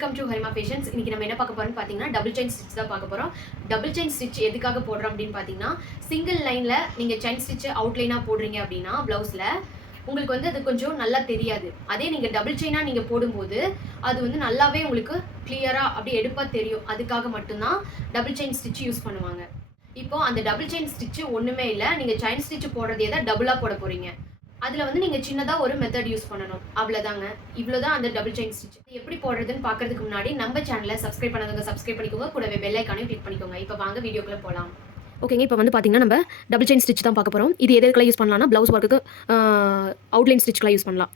Welcome to Harima fashions இன்னைக்கு நம்ம என்ன பார்க்க போறோம்னு பார்த்தீங்கன்னா டபுள் செயின் ஸ்டிச் தான் பார்க்க போறோம். டபுள் செயின் ஸ்டிச் எதுக்காக போடுறோம் அப்படின்னு பார்த்தீங்கன்னா சிங்கிள் லைன்ல நீங்க செயின் ஸ்டிச் அவுட்லைனா போடுறீங்க அப்படின்னா பிளவுஸ்ல உங்களுக்கு வந்து அது கொஞ்சம் நல்லா தெரியாது. அதே நீங்க டபுள் செயினா நீங்க போடும்போது அது வந்து நல்லாவே உங்களுக்கு கிளியரா அப்படி எடுப்பா தெரியும். அதுக்காக மட்டும்தான் டபுள் செயின் ஸ்டிச் யூஸ் பண்ணுவாங்க. இப்போ அந்த டபுள் செயின் ஸ்டிச் ஒண்ணுமே இல்லை நீங்க செயின் ஸ்டிச் போடுறதே தான் டபுளா போட போறீங்க. அதில் வந்து நீங்கள் சின்னதாக ஒரு மெத்தட் யூஸ் பண்ணணும். அவ்வளோதாங்க இவ்வளோ தான் அந்த டபுள் செயின் ஸ்டிச் எப்படி போடுறதுன்னு பார்க்கறதுக்கு முன்னாடி நம்ம சேனலை சப்ஸ்கிரைப் பண்ணாதவங்க சப்ஸ்கிரைப் பண்ணிக்கோங்க. கூடவே பெல் ஐக்கானையும் கிளிக் பண்ணிக்கோங்க. இப்போ வாங்க வீடியோக்குள்ளே போகலாம் ஓகேங்க. இப்போ வந்து பார்த்தீங்கன்னா நம்ம டபுள் செயின் ஸ்டிச் தான் பார்க்க போகிறோம் இது எதுக்கெல்லாம் யூஸ் பண்ணலாம்னா ப்ளவுஸ் ஒர்க்குக்கு அவுட்லைன் ஸ்டிச்க்கெலாம் யூஸ் பண்ணலாம்.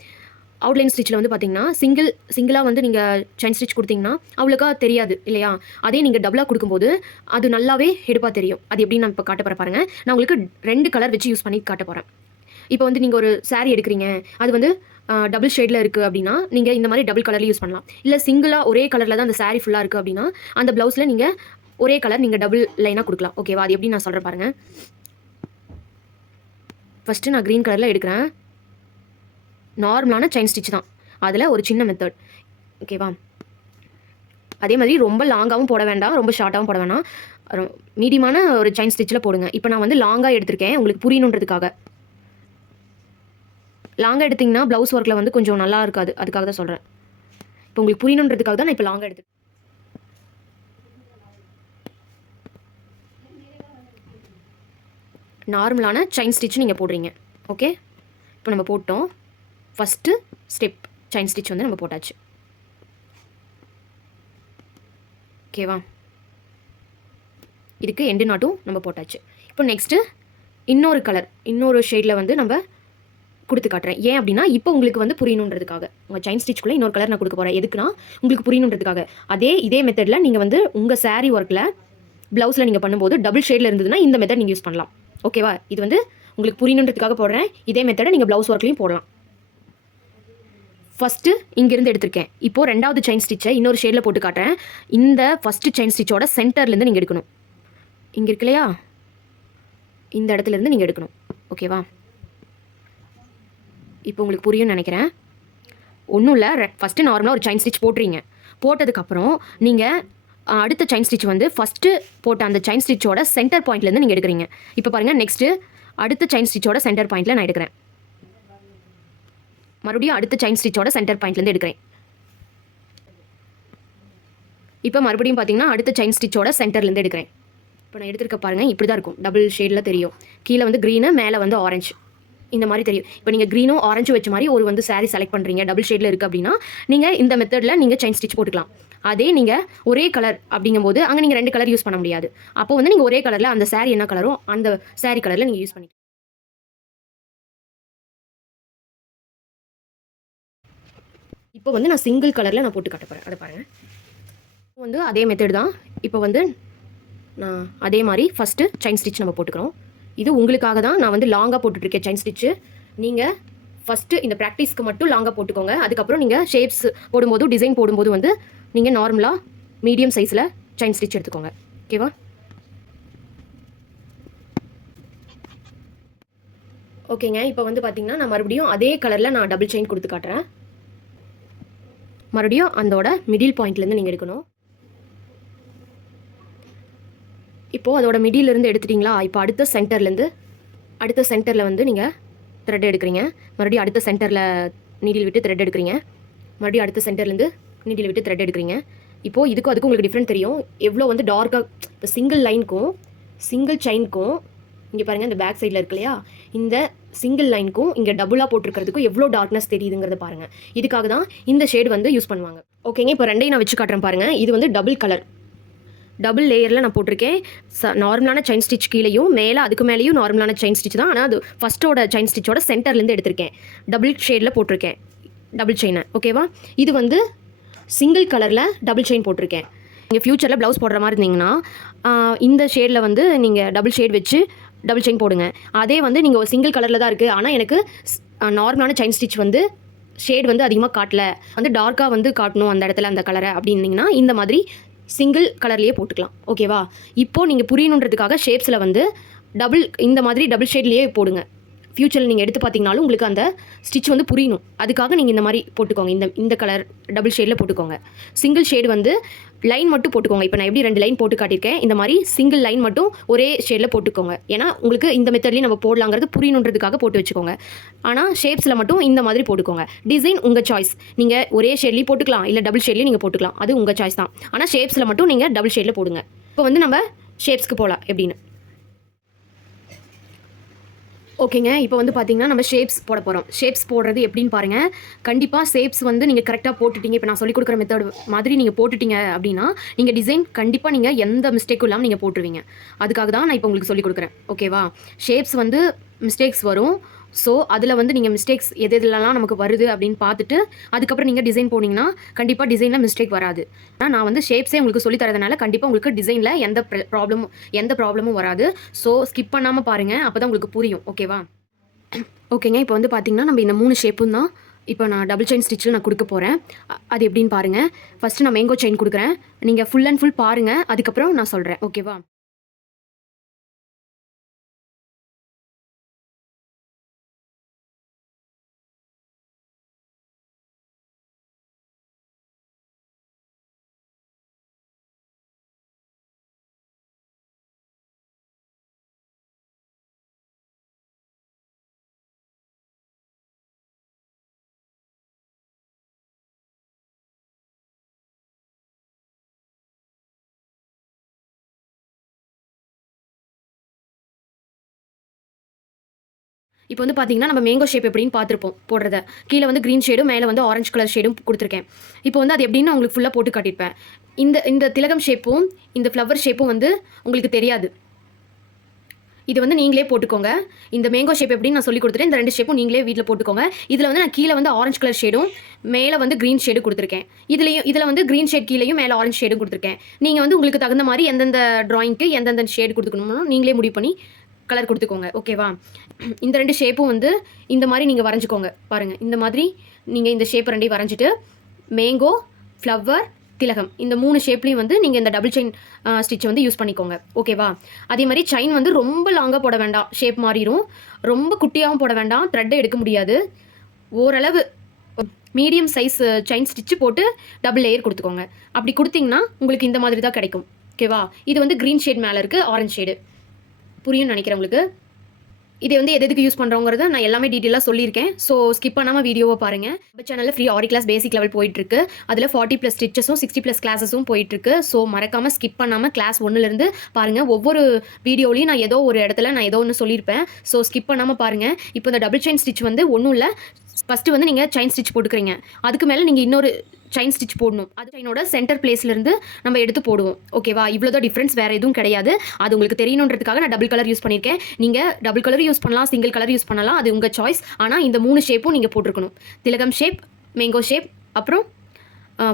அவுட்லைன் ஸ்டிச்சில் வந்து பார்த்தீங்கன்னா சிங்கிள் சிங்கிளாக வந்து நீங்கள் செயின் ஸ்டிச் கொடுத்தீங்கன்னா அவ்வளோக்கா தெரியாது இல்லையா? அதே நீங்கள் டபுளாக கொடுக்கும்போது அது நல்லாவே எடுப்பாக தெரியும். அது எப்படி நான் இப்போ காட்ட போகிற பாருங்கள் நான் உங்களுக்கு ரெண்டு கலர் வச்சு யூஸ் பண்ணி காட்ட போகிறேன் இப்போ வந்து நீங்கள் ஒரு சாரீ எடுக்கிறீங்க அது வந்து டபுள் ஷேடில் இருக்குது அப்படின்னா நீங்கள் இந்த மாதிரி டபுள் கலரில் யூஸ் பண்ணலாம். இல்லை சிங்கிளாக ஒரே கலரில் தான் அந்த சாரீ ஃபுல்லாக இருக்குது அப்படின்னா அந்த ப்ளவுஸில் நீங்கள் ஒரே கலர் நீங்கள் டபுள் லைனாக கொடுக்கலாம். ஓகேவா அது எப்படி நான் சொல்கிறேன் பாருங்கள் ஃபஸ்ட்டு நான் க்ரீன் கலரில் எடுக்கிறேன். நார்மலான செயின் ஸ்டிச் தான். அதில் ஒரு சின்ன மெத்தட் ஓகேவா அதே மாதிரி ரொம்ப லாங்காகவும் போட வேண்டாம் ரொம்ப ஷார்ட்டாகவும் போட வேணாம். மீடியமான ஒரு செயின் ஸ்டிச்சில் போடுங்க. இப்போ நான் வந்து லாங்காக எடுத்திருக்கேன் உங்களுக்கு புரியணுன்றதுக்காக. லாங்காக எடுத்திங்கன்னா ப்ளவுஸ் ஒர்க்கில் வந்து கொஞ்சம் நல்லா இருக்காது. அதுக்காக தான் சொல்கிறேன் இப்போ உங்களுக்கு புரியணுன்றதுக்காக தான் நான் இப்போ லாங்காக எடுத்து நார்மலான செயின் ஸ்டிச் நீங்கள் போடுறீங்க. ஓகே இப்போ நம்ம போட்டோம். ஃபஸ்ட்டு ஸ்டெப் செயின் ஸ்டிச் வந்து நம்ம போட்டாச்சு. ஓகேவா இதுக்கு எண்டு நாட்டும் நம்ம போட்டாச்சு. இப்போ நெக்ஸ்ட்டு இன்னொரு கலர் இன்னொரு ஷேடில் வந்து நம்ம கொடுத்து காட்டுறேன். ஏன் அப்படின்னா இப்போ உங்களுக்கு வந்து புரியணுன்றதுக்காக. உங்கள் செயின் ஸ்டிச்குள்ளே இன்னொரு கலர் நான் கொடுக்க போகிறேன் எதுக்குன்னா உங்களுக்கு புரியணுன்றதுக்காக. அதே இதே மெத்தடில் நீங்கள் வந்து உங்கள் சாரீ ஒர்க்கில் ப்ளவுஸில் நீங்கள் பண்ணும்போது டபுள் ஷேடில் இருந்ததுன்னா இந்த மெத்தட் நீங்கள் யூஸ் பண்ணலாம். ஓகேவா இது வந்து உங்களுக்கு புரியணுன்றதுக்காக போடுறேன். இதே மெத்தடை நீங்கள் ப்ளவுஸ் ஒர்க்லையும் போடலாம். ஃபஸ்ட்டு இங்கேருந்து எடுத்திருக்கேன். இப்போது ரெண்டாவது செயின் ஸ்டிச்சை இன்னொரு ஷேடில் போட்டு காட்டுறேன். இந்த ஃபஸ்ட்டு செயின் ஸ்டிச்சோட சென்டர்லேருந்து நீங்கள் எடுக்கணும். இங்கே இருக்கு இல்லையா? இந்த இடத்துலேருந்து நீங்கள் எடுக்கணும். ஓகேவா இப்போ உங்களுக்கு புரியும்னு நினைக்கிறேன். ஒன்றும் இல்லை ஃபஸ்ட்டு நார்மலாக ஒரு செயின் ஸ்டிச் போட்டுறீங்க. போட்டதுக்கப்புறம் நீங்கள் அடுத்த செயின் ஸ்டிச் வந்து ஃபஸ்ட்டு போட்ட அந்த செயின் ஸ்டிச்சோட சென்டர் பாயிண்ட்லேருந்து நீங்கள் எடுக்கிறீங்க. இப்போ பாருங்கள் நெக்ஸ்ட்டு அடுத்த செயின் ஸ்டிச்சோட சென்டர் பாயிண்ட்டில் நான் எடுக்கிறேன். மறுபடியும் அடுத்த செயின் ஸ்டிச்சோட சென்டர் பாயிண்ட்லேருந்து எடுக்கிறேன். இப்போ மறுபடியும் பார்த்தீங்கன்னா அடுத்த செயின் ஸ்டிச்சோட சென்டர்லேருந்து எடுக்கிறேன். இப்போ நான் எடுத்துருக்க பாருங்கள் இப்படி தான் இருக்கும் டபுள் ஷேடில் தெரியும். கீழே வந்து க்ரீனு மேலே வந்து ஆரஞ்சு இந்த மாதிரி தெரியும். இப்போ நீங்கள் க்ரீனும் ஆரஞ்சு வச்ச மாதிரி ஒரு வந்து சாரீ செலக்ட் பண்ணுறீங்க டபுள் ஷேடில் இருக்குது அப்படின்னா நீங்கள் இந்த மெத்தடில் நீங்கள் செயின் ஸ்டிச் போட்டுக்கலாம். அதே நீங்கள் ஒரே கலர் அப்படிங்கும்போது அங்கே நீங்கள் ரெண்டு கலர் யூஸ் பண்ண முடியாது. அப்போ வந்து நீங்கள் ஒரே கலரில் அந்த சாரீ என்ன கலரோ அந்த சாரீ கலரில் நீங்கள் யூஸ் பண்ணி இப்போ வந்து நான் சிங்கிள் கலரில் நான் போட்டு காட்ட போகிறேன் அதை பாருங்கள் வந்து அதே மெத்தட் தான். இப்போ வந்து நான் அதே மாதிரி ஃபஸ்ட்டு செயின் ஸ்டிச் நம்ம போட்டுக்கிறோம். இது உங்களுக்காக தான் நான் வந்து லாங்காக போட்டுட்ருக்கேன் செயின் ஸ்டிச்சு நீங்கள் ஃபஸ்ட்டு இந்த ப்ராக்டிஸ்க்கு மட்டும் லாங்காக போட்டுக்கோங்க. அதுக்கப்புறம் நீங்கள் ஷேப்ஸ் போடும்போது டிசைன் போடும்போது வந்து நீங்கள் நார்மலாக மீடியம் சைஸில் செயின் ஸ்டிச் எடுத்துக்கோங்க. ஓகேவா ஓகேங்க இப்போ வந்து பார்த்தீங்கன்னா நான் மறுபடியும் அதே கலரில் நான் டபுள் செயின் கொடுத்து காட்டுறேன். மறுபடியும் அதோட மிடில் பாயிண்ட்லேருந்து நீங்கள் எடுக்கணும். இப்போது அதோட middle எடுத்துட்டிங்களா? இப்போ அடுத்த சென்டர்லேருந்து அடுத்த சென்டரில் வந்து நீங்கள் த்ரெட் எடுக்கிறீங்க. மறுபடியும் அடுத்த சென்டரில் நீடில் விட்டு த்ரெட் எடுக்கிறீங்க. மறுபடியும் அடுத்த சென்டர்லேருந்து நீடில் விட்டு த்ரெட் எடுக்கிறீங்க. இப்போது இதுக்கும் அதுக்கும் உங்களுக்கு டிஃப்ரெண்ட் தெரியும். எவ்வளோ வந்து டார்க்காக இப்போ சிங்கிள் லைனுக்கும் சிங்கிள் செயினுக்கும் இங்கே பாருங்கள் இந்த பேக் சைடில் இருக்கு இல்லையா? இந்த சிங்கிள் லைனுக்கும் இங்கே டபுளாக போட்டிருக்கிறதுக்கும் எவ்வளோ டார்க்னஸ் தெரியுதுங்கிறத பாருங்கள் இதுக்காக தான் இந்த ஷேட் வந்து யூஸ் பண்ணுவாங்க. ஓகேங்க இப்போ ரெண்டையும் நான் வச்சு காட்டுறேன் பாருங்கள் இது வந்து டபுள் கலர் டபுள் லேயரில் நான் போட்டிருக்கேன். ச நார்மலான செயின் ஸ்டிச் கீழேயும் மேலே அதுக்கு மேலேயும் நார்மலான செயின் ஸ்டிச் தான். ஆனால் அது ஃபஸ்ட்டோட செயின் ஸ்டிச்சோட சென்டர்லேருந்து எடுத்திருக்கேன். டபுள் ஷேடில் போட்டிருக்கேன். டபுள் செயினை ஓகேவா இது வந்து சிங்கிள் கலரில் டபுள் செயின் போட்டிருக்கேன். நீங்கள் ஃப்யூச்சரில் ப்ளவுஸ் போடுற மாதிரி இருந்தீங்கன்னா இந்த ஷேடில் வந்து நீங்கள் டபுள் ஷேட் வச்சு டபுள் செயின் போடுங்க. அதே வந்து நீங்கள் ஒரு சிங்கிள் கலரில் தான் இருக்குது ஆனால் எனக்கு நார்மலான செயின் ஸ்டிச் வந்து ஷேட் வந்து அதிகமாக காட்டல. வந்து டார்க்காக வந்து காட்டணும் அந்த இடத்துல அந்த கலரை அப்படின்னீங்கன்னா இந்த மாதிரி சிங்கிள் கலர்லேயே போட்டுக்கலாம். ஓகேவா இப்போது நீங்கள் புரியணுன்றதுக்காக ஷேப்ஸில் வந்து டபுள் இந்த மாதிரி டபுள் ஷேட்லேயே போடுங்க. ஃப்யூச்சரில் நீங்கள் எடுத்து பார்த்தீங்கனாலும் உங்களுக்கு அந்த ஸ்டிச் வந்து புரியணும். அதுக்காக நீங்கள் இந்த மாதிரி போட்டுக்கோங்க. இந்த இந்த கலர் டபுள் ஷேடில் போட்டுக்கோங்க. சிங்கிள் ஷேடு வந்து லைன் மட்டும் போட்டுக்கோங்க. இப்போ நான் எப்படி ரெண்டு லைன் போட்டு காட்டியிருக்கேன்? இந்த மாதிரி சிங்கிள் லைன் மட்டும் ஒரே ஷேடில் போட்டுக்கோங்க. ஏன்னா உங்களுக்கு இந்த மெத்தட்லேயும் நம்ம போடலாங்கிறது புரியணுன்றதுக்காக போட்டு வச்சுக்கோங்க. ஆனால் ஷேப்ஸில் மட்டும் இந்த மாதிரி போட்டுக்கோங்க. டிசைன் உங்கள் சாய்ஸ் நீங்கள் ஒரே ஷேட்லேயும் போட்டுக்கலாம். இல்லை டபுள் ஷேட்லேயும் நீங்கள் போட்டுக்கலாம். அது உங்கள் சாய்ஸ் தான். ஆனால் ஷேப்ஸில் மட்டும் நீங்கள் டபுள் ஷேடில் போடுங்க. இப்போ வந்து நம்ம ஷேப்ஸ்க்கு போகலாம் எப்படின்னு. ஓகேங்க இப்போ வந்து பார்த்தீங்கன்னா நம்ம ஷேப்ஸ் போட போகிறோம் ஷேப்ஸ் போடுறது எப்படின்னு பாருங்கள் கண்டிப்பாக ஷேப்ஸ் வந்து நீங்கள் கரெக்டாக போட்டுட்டீங்க. இப்போ நான் சொல்லிக் கொடுக்குற மெத்தட் மாதிரி நீங்கள் போட்டுட்டீங்க அப்படின்னா நீங்கள் டிசைன் கண்டிப்பாக நீங்கள் எந்த மிஸ்டேக்கும் இல்லாமல் நீங்கள் போட்டுருவீங்க. அதுக்காக தான் நான் இப்போ உங்களுக்கு சொல்லிக் கொடுக்குறேன். ஓகேவா ஷேப்ஸ் வந்து மிஸ்டேக்ஸ் வரும். ஸோ அதில் வந்து நீங்கள் மிஸ்டேக்ஸ் எது எதுலலாம் நமக்கு வருது அப்படின்னு பார்த்துட்டு அதுக்கப்புறம் நீங்கள் டிசைன் போனீங்கன்னா கண்டிப்பாக டிசைனில் மிஸ்டேக் வராது. ஆனால் நான் வந்து ஷேப்ஸே உங்களுக்கு சொல்லி தரதுனால கண்டிப்பாக உங்களுக்கு டிசைனில் எந்த ப்ராப்ளமும் எந்த ப்ராப்ளமும் வராது. ஸோ ஸ்கிப் பண்ணாமல் பாருங்கள் அப்போ தான் உங்களுக்கு புரியும். ஓகேவா ஓகேங்க இப்போ வந்து பார்த்தீங்கன்னா நம்ம இந்த மூணு ஷேப்பும் தான் இப்போ நான் டபுள் செயின் ஸ்டிச்சில் நான் கொடுக்க போகிறேன் அது எப்படின்னு பாருங்கள் ஃபஸ்ட்டு நான் மேங்கோ செயின் கொடுக்குறேன். நீங்கள் ஃபுல் அண்ட் ஃபுல் பாருங்கள் அதுக்கப்புறம் நான் சொல்கிறேன் ஓகேவா இப்போ வந்து பார்த்தீங்கன்னா நம்ம மேங்கோ ஷேப் எப்படின்னு பார்த்துருப்போம் போடுறத. கீழே வந்து க்ரீன் ஷேடும் மேலே வந்து ஆரஞ்சு கலர் ஷேடும் கொடுத்துருக்கேன். இப்போ வந்து அது எப்படின்னு உங்களுக்கு ஃபுல்லாக போட்டு காட்டியிருப்பேன். இந்த இந்த திலகம் ஷேப்பும் இந்த ஃப்ளவர் ஷேப்பும் வந்து உங்களுக்கு தெரியாது. இது வந்து நீங்களே போட்டுக்கோங்க. இந்த மேங்கோ ஷேப் எப்படின்னு நான் சொல்லி கொடுத்துட்டேன். இந்த ரெண்டு ஷேப்பும் நீங்களே வீட்டில் போட்டுக்கோங்க. இதில் வந்து நான் கீழே வந்து ஆரஞ்சு கலர் ஷேடும் மேலே வந்து க்ரீன் ஷேடு கொடுத்துருக்கேன். இதுலேயும் இதில் வந்து க்ரீன் ஷேட் கீழேயும் மேலே ஆரஞ்சு ஷேடும் கொடுத்துருக்கேன். நீங்கள் வந்து உங்களுக்கு தகுந்த மாதிரி எந்தெந்த ட்ராயிங்க்கு எந்தெந்த ஷேடு கொடுத்துக்கணுமோ நீங்களே முடிவு பண்ணி கலர் கொடுத்துக்கோங்க. ஓகேவா இந்த ரெண்டு ஷேப்பும் வந்து இந்த மாதிரி நீங்கள் வரைஞ்சிக்கோங்க. பாருங்கள் இந்த மாதிரி நீங்கள் இந்த ஷேப் ரெண்டையும் வரைஞ்சிட்டு மேங்கோ ஃப்ளவர் திலகம். இந்த மூணு ஷேப்லேயும் வந்து நீங்கள் இந்த டபுள் செயின் ஸ்டிச் வந்து யூஸ் பண்ணிக்கோங்க. ஓகேவா அதே மாதிரி செயின் வந்து ரொம்ப லாங்காக போட வேண்டாம். ஷேப் மாறிடும் ரொம்ப குட்டியாகவும் போட வேண்டாம். த்ரெட்டை எடுக்க முடியாது. ஓரளவு மீடியம் சைஸ் செயின் ஸ்டிச்சு போட்டு டபுள் லேயர் கொடுத்துக்கோங்க. அப்படி கொடுத்தீங்கன்னா உங்களுக்கு இந்த மாதிரி தான் கிடைக்கும். ஓகேவா இது வந்து க்ரீன் ஷேட் மேலே இருக்குது ஆரஞ்சு ஷேடு புரியும்னு நினைக்கிறேன் உங்களுக்கு இதை வந்து எது எதுக்கு யூஸ் பண்ணுறோங்கிறத நான் எல்லாமே டீட்டெயிலாக சொல்லியிருக்கேன். ஸோ ஸ்கிப் பண்ணாமல் வீடியோவை பாருங்கள் நம்ம சேனலில் free Aari class basic level போயிட்டுருக்கு. அதில் ஃபார்ட்டி ப்ளஸ் ஸ்டிச்சஸும் சிக்ஸ்டி ப்ளஸ் கிளாஸஸும் போயிட்டுருக்கு. ஸோ மறக்காமல் ஸ்கிப் பண்ணாமல் கிளாஸ் ஒன்றுலேருந்து பாருங்கள் ஒவ்வொரு வீடியோலையும் நான் ஏதோ ஒரு இடத்துல நான் ஏதோ ஒன்று சொல்லியிருப்பேன். ஸோ ஸ்கிப் பண்ணாமல் பாருங்கள் இப்போ இந்த டபுள் செயின் ஸ்டிச் வந்து ஒன்றும் இல்லை. ஃபஸ்ட்டு வந்து நீங்கள் செயின் ஸ்டிச் போட்டுக்கிறீங்க. அதுக்கு மேலே நீங்கள் இன்னொரு செயின் ஸ்டிச் போடணும். அது செயினோட சென்டர் பிளேஸ்லேருந்து நம்ம எடுத்து போடுவோம். ஓகேவா இவ்வளோதான் டிஃப்ரென்ஸ் வேறு எதுவும் கிடையாது. அது உங்களுக்கு தெரியணுன்றதுக்காக நான் டபுள் கலர் யூஸ் பண்ணியிருக்கேன். நீங்கள் டபுள் கலர் யூஸ் பண்ணலாம் சிங்கிள் கலர் யூஸ் பண்ணலாம். அது உங்கள் சாய்ஸ் ஆனால் இந்த மூணு ஷேப்பும் நீங்கள் போட்டிருக்கணும். திலகம் ஷேப் மேங்கோ ஷேப் அப்புறம்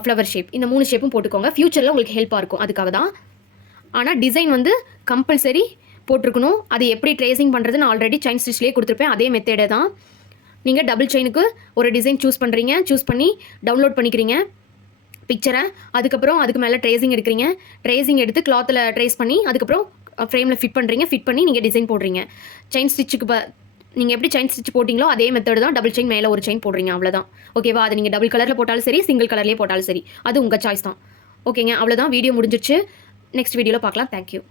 ஃப்ளவர் ஷேப் இந்த மூணு ஷேப்பும் போட்டுக்கோங்க. ஃப்யூச்சரில் உங்களுக்கு ஹெல்ப்பாக இருக்கும். அதுக்காக தான். ஆனால் டிசைன் வந்து கம்பல்சரி போட்டிருக்கணும். அது எப்படி ட்ரேசிங் பண்ணுறது நான் ஆல்ரெடி சைன் ஸ்டிச்லேயே கொடுத்துருப்பேன். அதே மெத்தேடை தான். நீங்கள் டபுள் செயினுக்கு ஒரு டிசைன் சூஸ் பண்ணுறீங்க சூஸ் பண்ணி டவுன்லோட் பண்ணிக்கிறீங்க பிக்சரை அதுக்கப்புறம் அதுக்கு மேலே ட்ரேசிங் எடுக்கிறீங்க ட்ரேசிங் எடுத்து கிளாத்தில் ட்ரேஸ் பண்ணி அதுக்கப்புறம் ஃப்ரேமில் ஃபிட் பண்ணுறீங்க ஃபிட் பண்ணி நீங்கள் டிசைன் போடுறீங்க. செயின் ஸ்டிச்சுக்கு ப நீங்கள் எப்படி செயின் ஸ்டிச் போட்டிங்களோ அதே மெத்தட் தான் டபுள் செயின் மேலே ஒரு செயின் போடுறீங்க அவ்வளோதான் ஓகேவா அது நீங்கள் டபுள் கலரில் போட்டாலும் சரி சிங்கிள் கலர்லேயே போட்டாலும் சரி. அது உங்கள் சாய்ஸ் தான். ஓகேங்க அவ்வளோதான் வீடியோ முடிஞ்சிச்சு நெக்ஸ்ட் வீடியோவில் பார்க்கலாம். தேங்க்யூ